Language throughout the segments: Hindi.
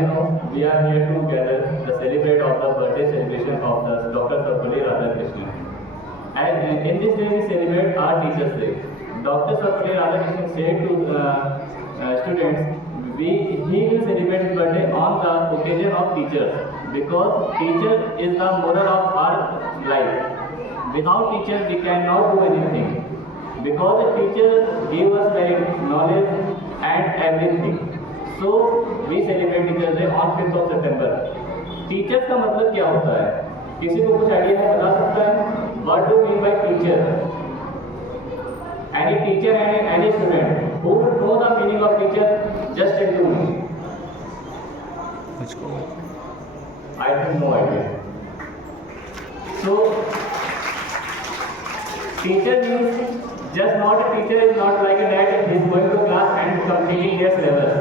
you know, we are here together to celebrate of the birthday celebration of the Dr. Sarvapalli Radhakrishnan. And in this day we celebrate our Teachers' Day. Dr. Sarvapalli Radhakrishnan said to students, he will celebrate his birthday on the occasion of teachers, because teacher is the moral of our life. Without teacher we cannot do anything, because the teacher give us like knowledge and everything. So we celebrate Teachers' Day on 5th of September. Teachers का मतलब क्या होता है? किसी को कुछ आइडिया है, बता सकता है? What do you mean by teacher? Any teacher and any student who would know the meaning of teacher, just tell to me. Let's go. I have no idea. So teacher means just not a teacher is not like a that he is going to class and completing their syllabus.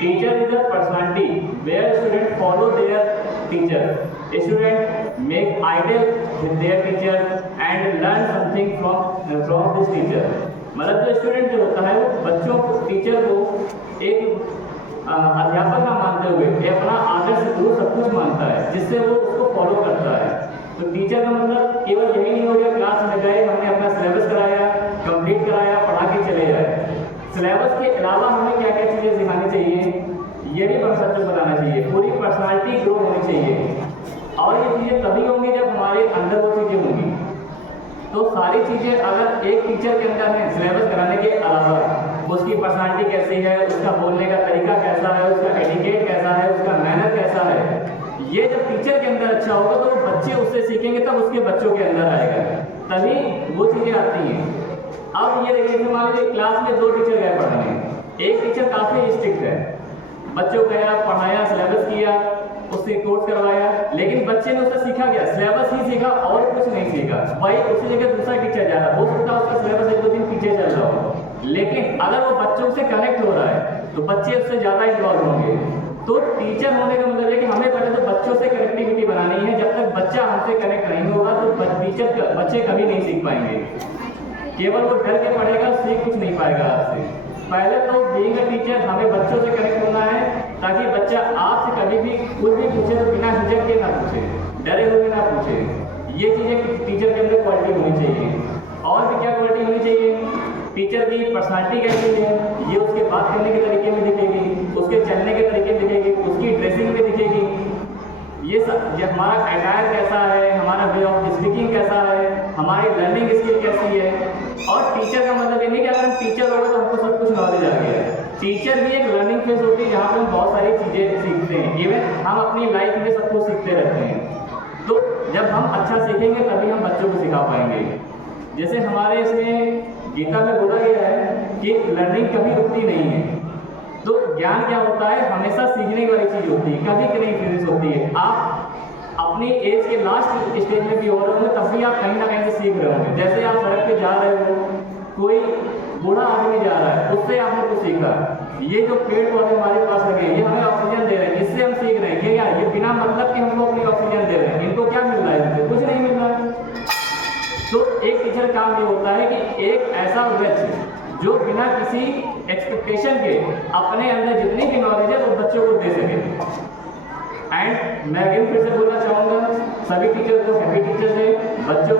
Teacher is a personality where students follow their teacher. A student make idol with their teacher and learn something from this teacher. मतलब जो स्टूडेंट जो होता है वो बच्चों को टीचर को एक अध्यापक ना मानते हुए अपना आदर्श गुरु सब कुछ मानता है, जिससे वो उसको फॉलो करता है। तो टीचर का मतलब केवल यही नहीं हो गया क्लास में गए, हमने अपना सिलेबस कराया, कंप्लीट कराया, पढ़ा के चले जाए। सिलेबस के अलावा हमें क्या क्या चीज़ें सिखानी चाहिए, ये भी कंसेप्ट बताना चाहिए। पूरी पर्सनालिटी ग्रो होनी चाहिए, और ये चीज़ें तभी होंगी जब हमारे अंदर वो चीज़ें होंगी। तो सारी चीज़ें अगर एक टीचर के अंदर है, सिलेबस कराने के अलावा उसकी पर्सनालिटी कैसी है, उसका बोलने का तरीका कैसा है, उसका एटिकेट कैसा है, उसका मैनर कैसा है, ये जब टीचर के अंदर अच्छा होगा तो बच्चे उससे सीखेंगे, तब उसके बच्चों के अंदर आएगा, तभी वो चीज़ें आती हैं। अब ये देखिए, मान लीजिए क्लास में 2 टीचर गए पढ़ाने, एक टीचर काफ़ी स्ट्रिक्ट है, बच्चों गया पढ़ाया, सिलेबस किया, उससे कोर्स करवाया, लेकिन बच्चे ने उससे सीखा क्या? सिलेबस ही सीखा और कुछ नहीं सीखा। भाई उसी जगह दूसरा टीचर जा रहा, हो सकता है उसका सिलेबस 1-2 दिन पीछे चल रहा हो, लेकिन अगर वो बच्चों से कनेक्ट हो रहा है तो बच्चे उससे ज़्यादा इन्वॉल्व होंगे। तो टीचर होने का मतलब है कि हमें पहले तो बच्चों से कनेक्टिविटी बनानी है। जब तक बच्चा हमसे कनेक्ट नहीं होगा तो बच्चे कभी नहीं सीख पाएंगे। केवल वो डर के पढ़ेगा, सीख कुछ नहीं पाएगा आपसे। पहले तो बीइंग अ टीचर हमें बच्चों से कनेक्ट होना है, ताकि बच्चा आपसे कभी भी कुछ भी पूछे तो बिना झिझक के ना पूछे, डरे हुए ना पूछे। ये चीज़ें टीचर के अंदर क्वालिटी होनी चाहिए। और भी क्या क्वालिटी होनी चाहिए? टीचर की पर्सनालिटी कैसी है, ये उसके बात करने के तरीके में दिखेगी, उसके चलने के तरीके में दिखेगी, उसकी ड्रेसिंग में दिखेगी। ये हमारा अटायर कैसा है, हमारा वे ऑफ स्पीकिंग कैसा है, हमारी लर्निंग स्किल कैसी है। और टीचर का मतलब ये नहीं कि अगर हम टीचर हो गए तो हमको सब कुछ नॉलेज आ गया है। टीचर भी एक लर्निंग फेज होती है, जहाँ पर हम बहुत सारी चीज़ें सीखते हैं। इवन हम अपनी लाइफ में सब कुछ सीखते रहते हैं। तो जब हम अच्छा सीखेंगे तभी हम बच्चों को सिखा पाएंगे। जैसे हमारे इसमें गीता में बोला गया है कि लर्निंग कभी रुकती नहीं है। तो ज्ञान क्या होता है? हमेशा सीखने वाली चीज़ होती है, कभी नहीं फिनिश होती है। आप अपनी एज के लास्ट स्टेज में भी हो रहे होंगे, तब भी आप कहीं ना कहीं से सीख रहे होंगे। जैसे आप सड़क पे जा रहे हो, कोई बूढ़ा आदमी जा रहा है, उससे आपने कुछ सीखा। ये जो पेड़ पौधे हमारे पास लगे हैं, ये हमें ऑक्सीजन दे रहे हैं, इससे हम सीख रहे हैं कि यार ये बिना मतलब कि हमको अपनी ऑक्सीजन दे रहे हैं, इनको क्या मिल रहा है? इनसे कुछ नहीं मिल रहा है। तो एक टीचर काम ये होता है कि एक ऐसा व्यक्ति जो बिना किसी एक्सपेक्टेशन के अपने अंदर जितनी भी नॉलेज है वो बच्चों को दे सके। एंड मैं अगेन फिर से बोलना चाहूँगा, सभी टीचर को हैप्पी टीचर्स डे। बच्चों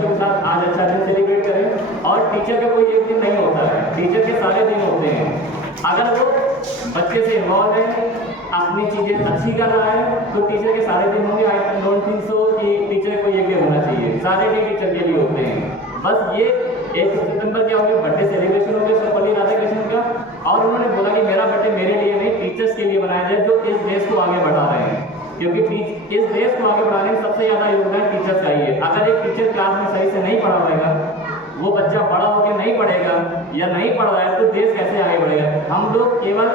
के साथ आज अच्छा दिन सेलिब्रेट करें। और टीचर का कोई एक दिन नहीं होता है, टीचर के सारे दिन होते हैं। अगर वो बच्चे से इन्वॉल्व है, अपनी चीज़ें अच्छी कर रहा है, तो टीचर के सारे दिन होंगे। आई डोंट थिंक सो कि टीचर को एक दिन होना चाहिए, सारे दिन टीचर के लिए होते हैं। बस ये 1 सितंबर क्या हो गया, बर्थडे सेलिब्रेशन हो गया सर्वपल्ली राधाकृष्णन का। और उन्होंने बोला कि मेरा बर्थडे मेरे लिए नहीं, टीचर्स के लिए बनाया जाए, जो इस देश को आगे बढ़ा रहे हैं। क्योंकि इस देश को आगे बढ़ाने में सबसे ज़्यादा योगदान टीचर्स का ही है। अगर एक टीचर क्लास में सही से नहीं पढ़ा पाएगा, वो बच्चा बड़ा होकर नहीं पढ़ेगा या नहीं पढ़ रहा है, तो देश कैसे आगे बढ़ेगा? हम लोग केवल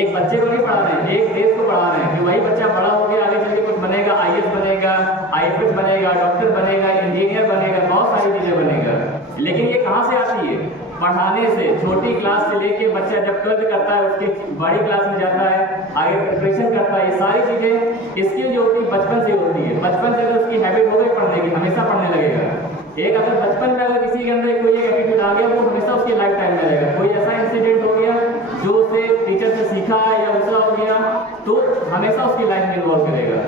एक बच्चे को नहीं पढ़ा रहे हैं, एक देश को पढ़ा रहे हैं कि वही बच्चा बड़ा होकर आगे चल के कुछ बनेगा, IAS बनेगा, IFS बनेगा, डॉक्टर बनेगा, इंजीनियर बनेगा, बहुत सारी चीज़ें बनेगा। लेकिन ये कहाँ से आती है? पढ़ाने से। छोटी क्लास से लेके बच्चा जब 12th करता है, उसके बड़ी क्लास में जाता है, आगे प्रिपरेशन करता है, ये सारी चीज़ें स्किल जो होती है बचपन से होती है। बचपन से अगर उसकी हैबिट हो गई पढ़ने की, हमेशा पढ़ने लगेगा। एक अगर बचपन में अगर किसी के अंदर कोई एक एटीट्यूड आ गया, वो हमेशा उसकी लाइफ टाइम में रहेगा। कोई ऐसा इंसिडेंट हो गया जो उसे टीचर से सीखा या ऐसा हो गया तो हमेशा उसकी लाइफ में इन्वॉल्व करेगा.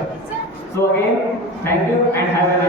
So again thank you and have a